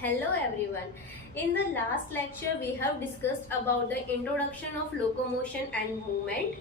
Hello everyone. In the last lecture we have discussed about the introduction of locomotion and movement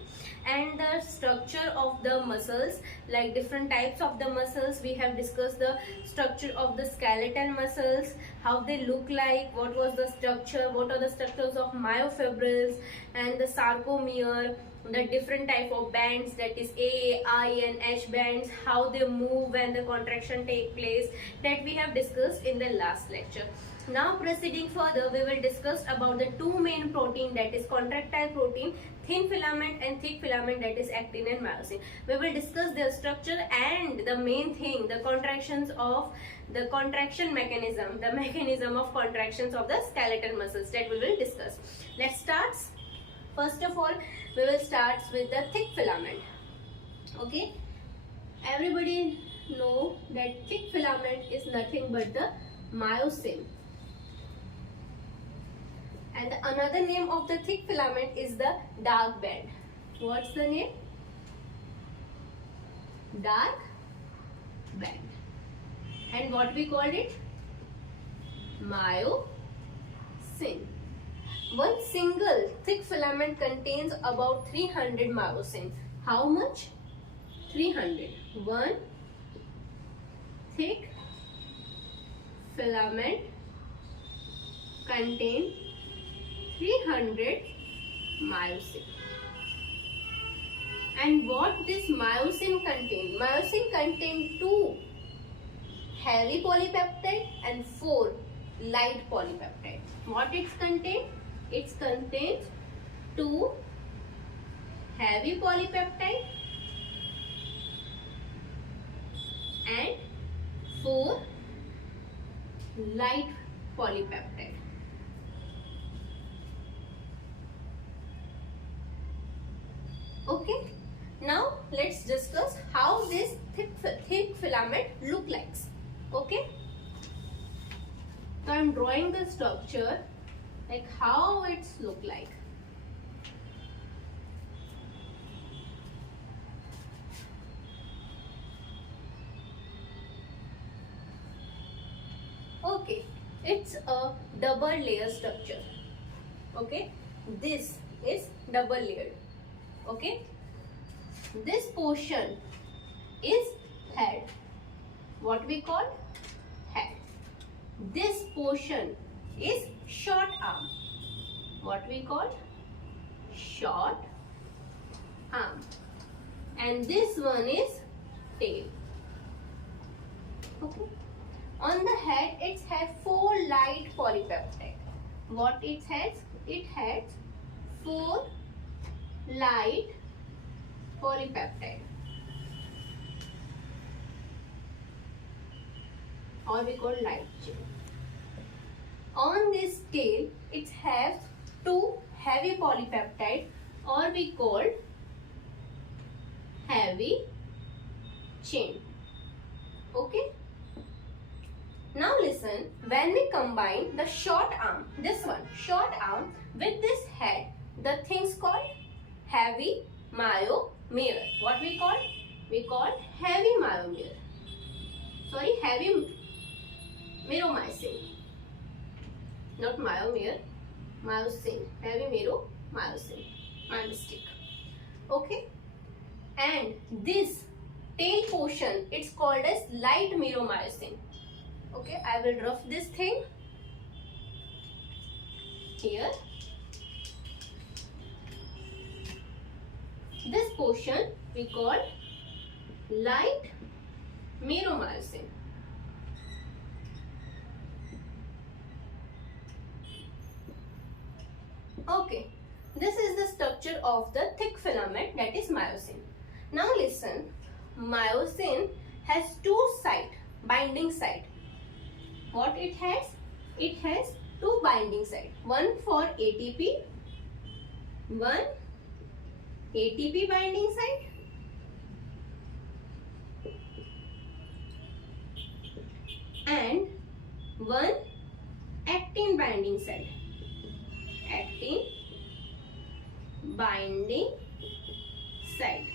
and the structure of the muscles, like different types of the muscles. We have discussed the structure of the skeletal muscles, how they look like, what was the structure, what are the structures of myofibrils and the sarcomere, the different type of bands, that is A, I and H bands, how they move when the contraction take place, that we have discussed in the last lecture. Now proceeding further, we will discuss about the two main protein, that is contractile protein, thin filament and thick filament, that is actin and myosin. We will discuss their structure and the main thing, the contractions of the contraction mechanism, the mechanism of contractions of the skeletal muscles, that we will discuss. Let's start. First of all, we will start with the thick filament. Okay, everybody know that thick filament is nothing but the myosin, and another name of the thick filament is the dark band. What's the name? Dark band. And what we called it? Myosin. One single thick filament contains about 300 myosin. How much? 300. One thick filament contains 300 myosin. And what this myosin contain? Myosin contain 2 heavy polypeptide and 4 light polypeptide. What it contain? It contains 2 heavy polypeptide and 4 light polypeptide. Okay, now let's discuss how this thick filament look like. Okay, so I am drawing the structure, like how it's look like. Okay, it's a double layer structure. Okay, this is double layered. Okay, this portion is head, what we call head. This portion is short arm, what we call short arm, and this one is tail. Okay, on the head it has 4 light polypeptide. What it has? It has 4 light polypeptide, or we call light chain. On this tail it has 2 heavy polypeptide, or we call heavy chain. Okay, now listen, when we combine the short arm, this one short arm, with this head, the things called heavy myomere. What we call? We call heavy myomere. Sorry, heavy meromycin. Not myomere, myosin. Heavy meromycin. My mistake. Okay. And this tail portion, it's called as light meromycin. Okay, I will rough this thing here. This portion we call light meromycin. Okay, this is the structure of the thick filament, that is myosin. Now listen, myosin has 2 site, binding site. What it has? It has 2 binding site. One for ATP, one ATP binding site, and one actin binding site. Actin binding site.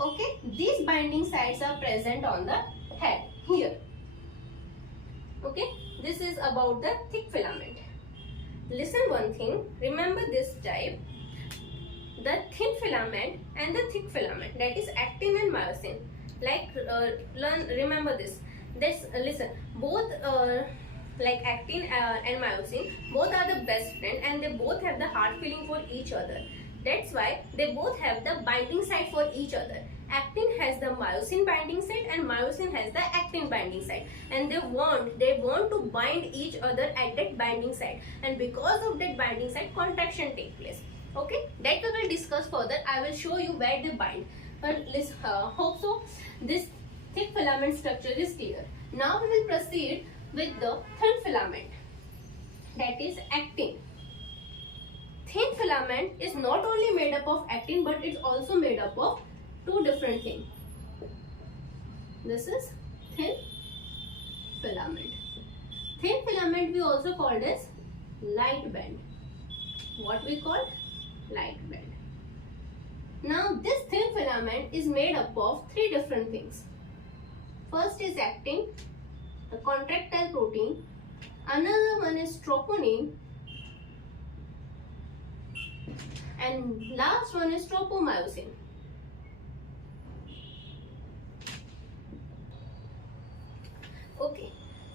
Okay, these binding sites are present on the head here. Okay, this is about the thick filament. Listen one thing, remember this type, the thin filament and the thick filament, that is actin and myosin. Like remember this. Listen, both like actin and myosin, both are the best friend and they both have the heart feeling for each other. That's why they both have the binding site for each other. Actin has the myosin binding site and myosin has the actin binding site, and they want to bind each other at that binding site, and because of that binding site contraction take place. Okay, that we will discuss further. I will show you where they bind, but let's hope so this thick filament structure is clear. Now we will proceed with the thin filament, that is actin. Thin filament is not only made up of actin, but it's also made up of two different things. This is thin filament. Thin filament we also called as light band. What we call light band. Now this thin filament is made up of three different things. First is actin, the contractile protein. Another one is troponin, and last one is tropomyosin. Okay,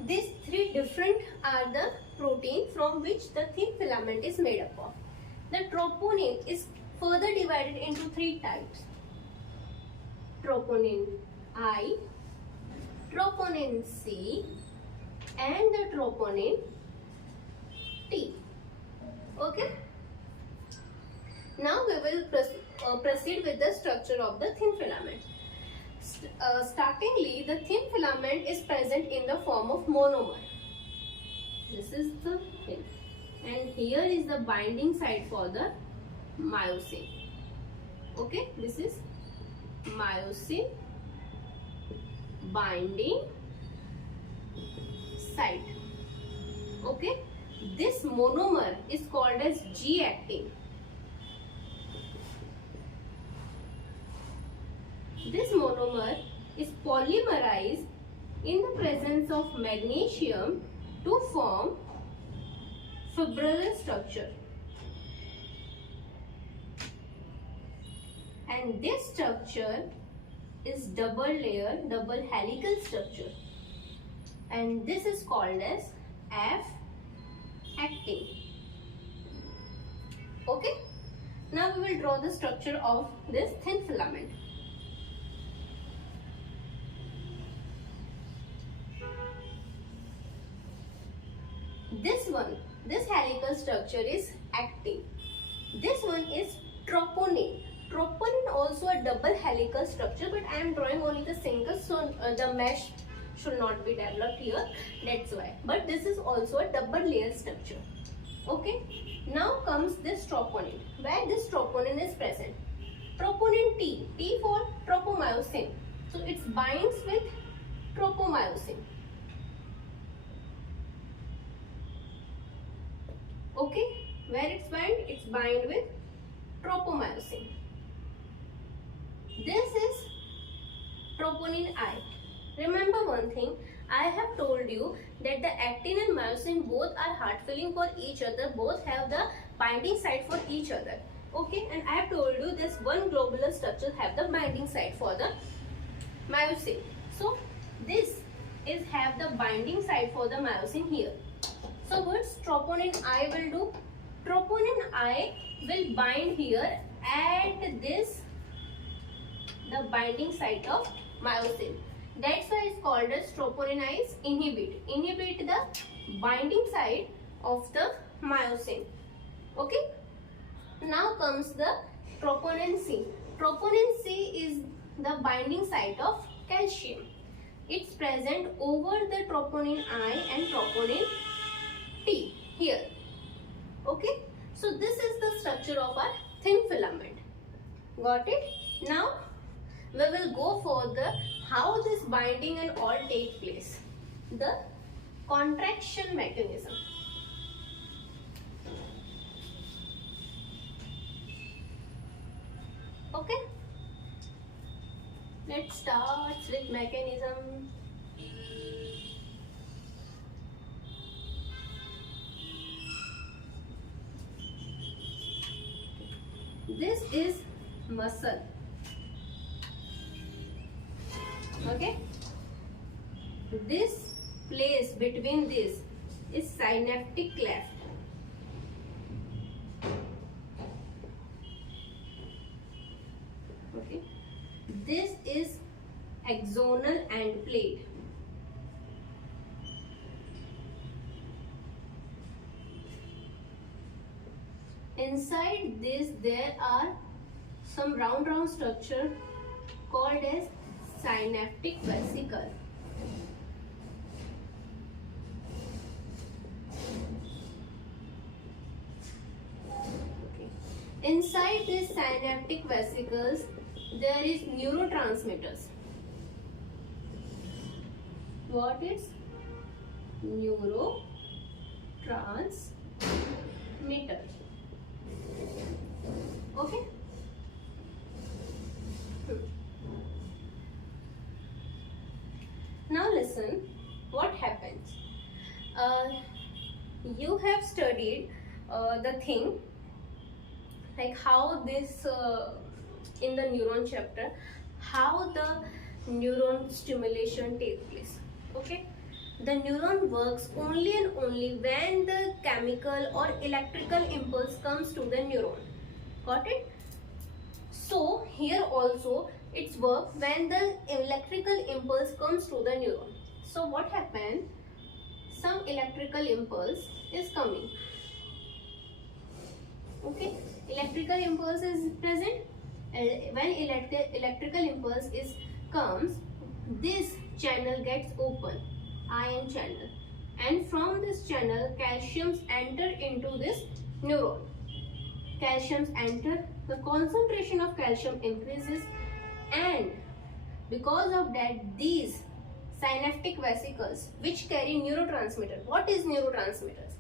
these three different are the protein from which the thin filament is made up of. The troponin is further divided into three types: troponin I, troponin C, and the troponin T. Okay. Now we will proceed with the structure of the thin filament. Startingly, the thin filament is present in the form of monomer. This is the thin, and here is the binding site for the myosin. Okay, this is myosin binding site. Okay, this monomer is called as G-actin. This monomer is polymerized in the presence of magnesium to form fibrillar structure. And this structure is double layer, double helical structure. And this is called as F-actin. Okay. Now we will draw the structure of this thin filament. This helical structure is actin. This one is troponin. Troponin also a double helical structure, but I am drawing only the single, so the mesh should not be developed here. That's why. But this is also a double layer structure. Okay. Now comes this troponin. Where this troponin is present? Troponin T. T for tropomyosin. So it binds with tropomyosin. Okay, where it's bind with tropomyosin. This is troponin I. Remember one thing, I have told you that the actin and myosin both are heart filling for each other, both have the binding site for each other. Okay, and I have told you this one globular structure have the binding site for the myosin. So this is have the binding site for the myosin here. So what's troponin I will do? Troponin I will bind here at this, the binding site of myosin. That's why it's called as troponin I is inhibit the binding site of the myosin. Okay. Now comes the troponin C. Troponin C is the binding site of calcium. It's present over the troponin I and troponin T here. Okay, so this is the structure of our thin filament. Got it? Now we will go for the how this binding and all take place. The contraction mechanism. Okay, let's start with mechanism. this is muscle. Okay, this place between this is synaptic cleft. Okay, this is axonal end plate. Inside this there are some round structure called as synaptic vesicle. Okay. Inside these synaptic vesicles there is neurotransmitters. What is neurotransmitter? Okay. Now listen what happens. You have studied the thing like how this in the neuron chapter, how the neuron stimulation takes place. Okay, the neuron works only and only when the chemical or electrical impulse comes to the neuron. Got it? So here also it's work when the electrical impulse comes to the neuron. So what happened? Some electrical impulse is coming. Okay, electrical impulse is present. When electrical impulse comes, this channel gets open, ion channel, and from this channel calciums enter into this neuron. Calciums enter, the concentration of calcium increases, and because of that these synaptic vesicles which carry neurotransmitter. What is neurotransmitters?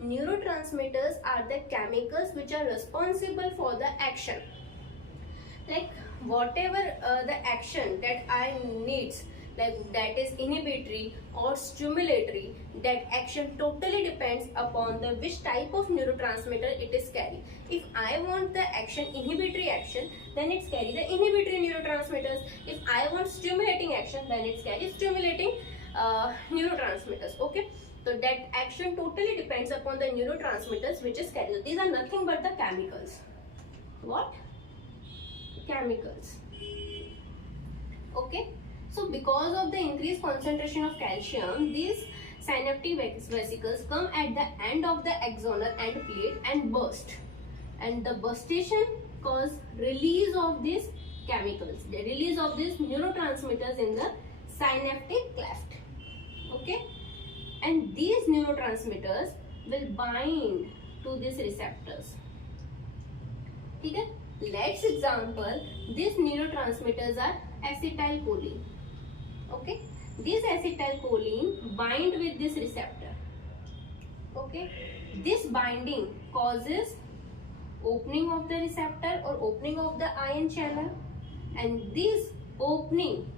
Neurotransmitters are the chemicals which are responsible for the action. Like whatever the action that I needs, like that is inhibitory or stimulatory, that action totally depends upon the which type of neurotransmitter it is carrying. If I want the action inhibitory action, then it's carry the inhibitory neurotransmitters. If I want stimulating action, then it's carry stimulating neurotransmitters. Okay, so that action totally depends upon the neurotransmitters which is carried. These are nothing but the chemicals. What? Chemicals. Okay, so because of the increased concentration of calcium, these synaptic vesicles come at the end of the axonal end plate and burst, and the burstation cause release of these chemicals, the release of these neurotransmitters in the synaptic cleft. Okay, and these neurotransmitters will bind to these receptors. Okay, let's example, these neurotransmitters are acetylcholine. Okay, this acetylcholine bind with this receptor. Okay, this binding causes opening of the receptor or opening of the ion channel, and this opening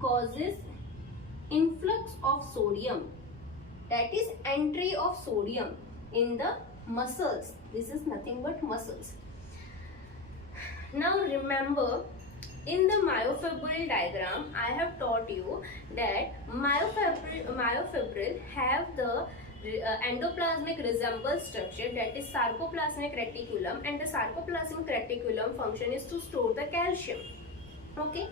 causes influx of sodium, that is entry of sodium in the muscles. This is nothing but muscles. Now remember, in the myofibril diagram I have taught you that myofibril have the endoplasmic resemble structure, that is sarcoplasmic reticulum, and the sarcoplasmic reticulum function is to store the calcium. Okay,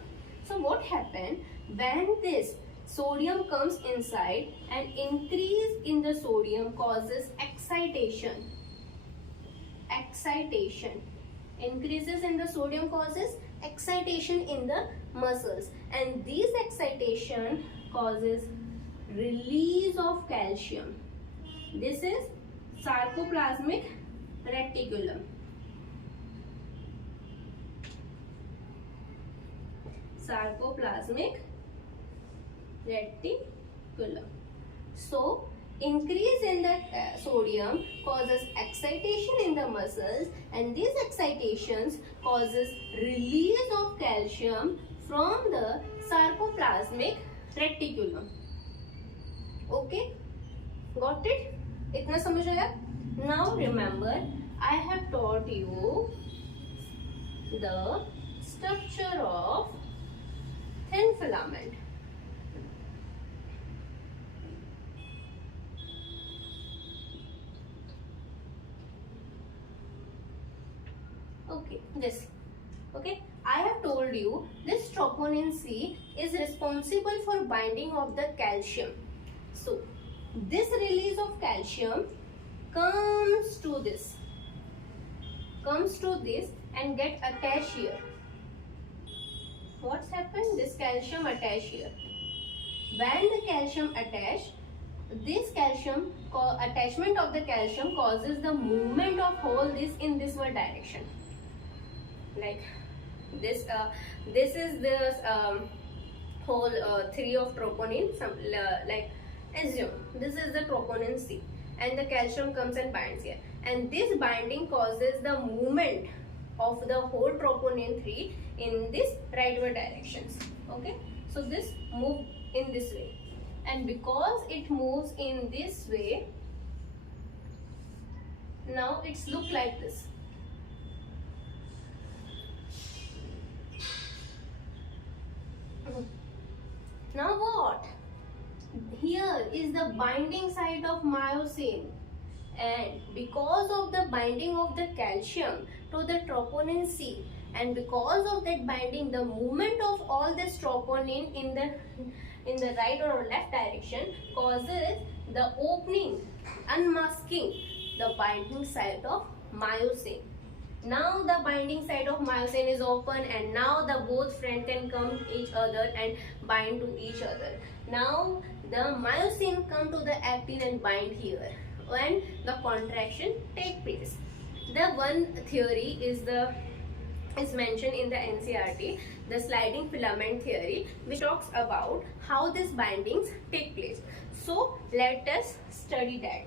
so what happened when this sodium comes inside, and increase in the sodium causes excitation. Increases in the sodium causes excitation in the muscles, and this excitation causes release of calcium. This is sarcoplasmic reticulum. Sarcoplasmic reticulum. So increase in the sodium causes excitation in the muscles, and these excitations causes release of calcium from the sarcoplasmic reticulum. Okay, got it? इतना समझ आया? Now remember, I have taught you the structure of thin filament. Okay, this. Okay, I have told you this troponin C is responsible for binding of the calcium. So, this release of calcium comes to this and get attached here. What's happened? This calcium attached here. When the calcium attached, this calcium attachment of the calcium causes the movement of whole this in this one direction. Like this is the whole 3 of troponin. Like assume this is the troponin C and the calcium comes and binds here, and this binding causes the movement of the whole troponin 3 in this rightward directions. Okay, so this move in this way, and because it moves in this way, now it's look like this. Now what? Here is the binding site of myosin, and because of the binding of the calcium to the troponin C, and because of that binding, the movement of all this troponin in the right or left direction causes the opening, unmasking the binding site of myosin. Now the binding site of myosin is open, and now the both friend can come to each other and bind to each other. Now the myosin come to the actin and bind here when the contraction take place. The one theory is mentioned in the NCERT, the sliding filament theory, which talks about how these bindings take place. So let us study that.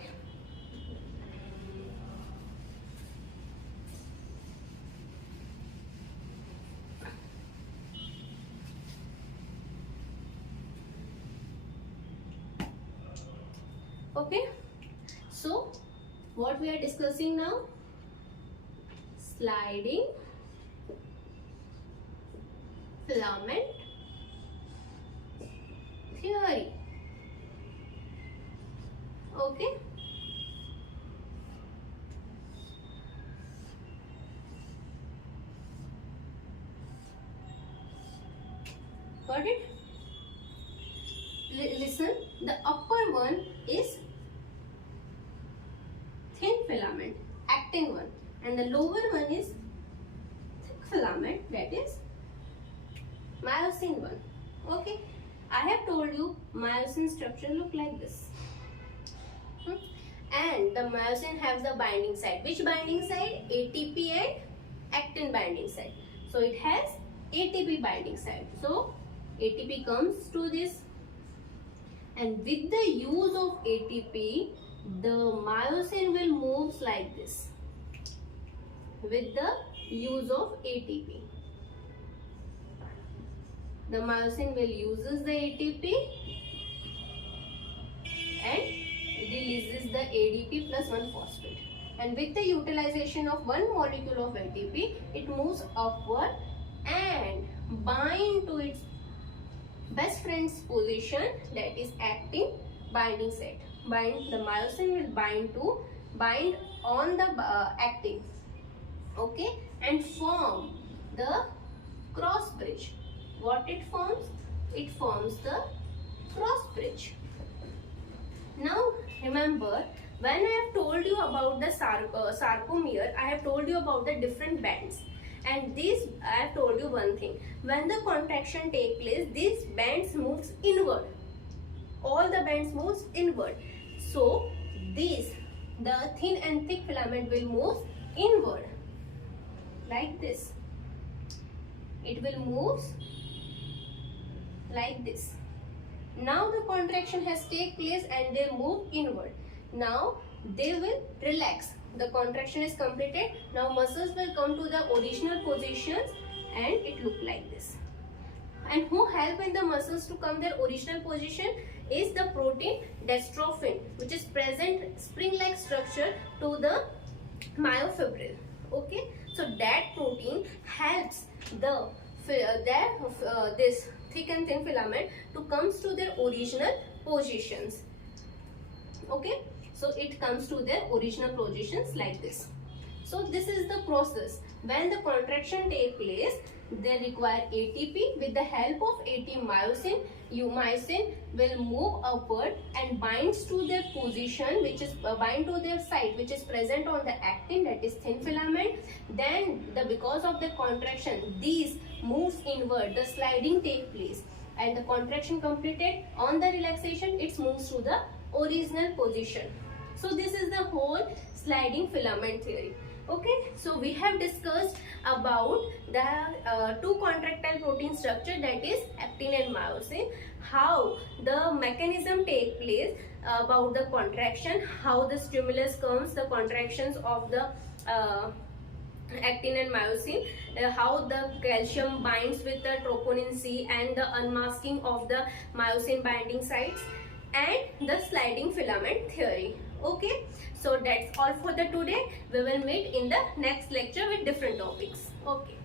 Okay, so what we are discussing now? Sliding filament theory. Okay, got it? Listen, the upper one is thin filament, actin one, and the lower one is thick filament, that is myosin one. Okay, I have told you myosin structure look like this. And the myosin have the binding site. Which binding site? ATP and actin binding site. So it has ATP binding site. So ATP comes to this, and with the use of ATP, the myosin will move like this. With the use of ATP, the myosin will uses the ATP and releases the ADP plus 1-phosphate. And with the utilization of one molecule of ATP, it moves upward and bind to its best friend's position, that is actin binding site. The myosin will bind on the actin. Okay, and form the cross bridge. What it forms? It forms the cross bridge. Now remember, when I have told you about the sarcomere, I have told you about the different bands. And these, I have told you one thing. When the contraction take place, these bands moves inward. All the bands moves inward. So these, the thin and thick filament will move inward like this. It will move like this. Now the contraction has take place and they move inward. Now they will relax. The contraction is completed. Now muscles will come to the original positions and it look like this. And who help in the muscles to come their original position is the protein dystrophin, which is present spring-like structure to the myofibril. Okay, So that protein helps the this thick and thin filament to comes to their original positions. Okay, so it comes to their original positions like this. So this is the process. When the contraction take place, they require ATP. With the help of AT myosin, myosin will move upward and binds to their position, which is bind to their site, which is present on the actin, that is thin filament. Then because of the contraction, these moves inward, the sliding take place, and the contraction completed. On the relaxation, it moves to the original position. So this is the whole sliding filament theory. Okay, so we have discussed about the two contractile protein structure, that is actin and myosin, how the mechanism take place, about the contraction, how the stimulus comes, the contractions of the actin and myosin, how the calcium binds with the troponin C and the unmasking of the myosin binding sites, and the sliding filament theory. Okay, so that's all for the today. We will meet in the next lecture with different topics. Okay.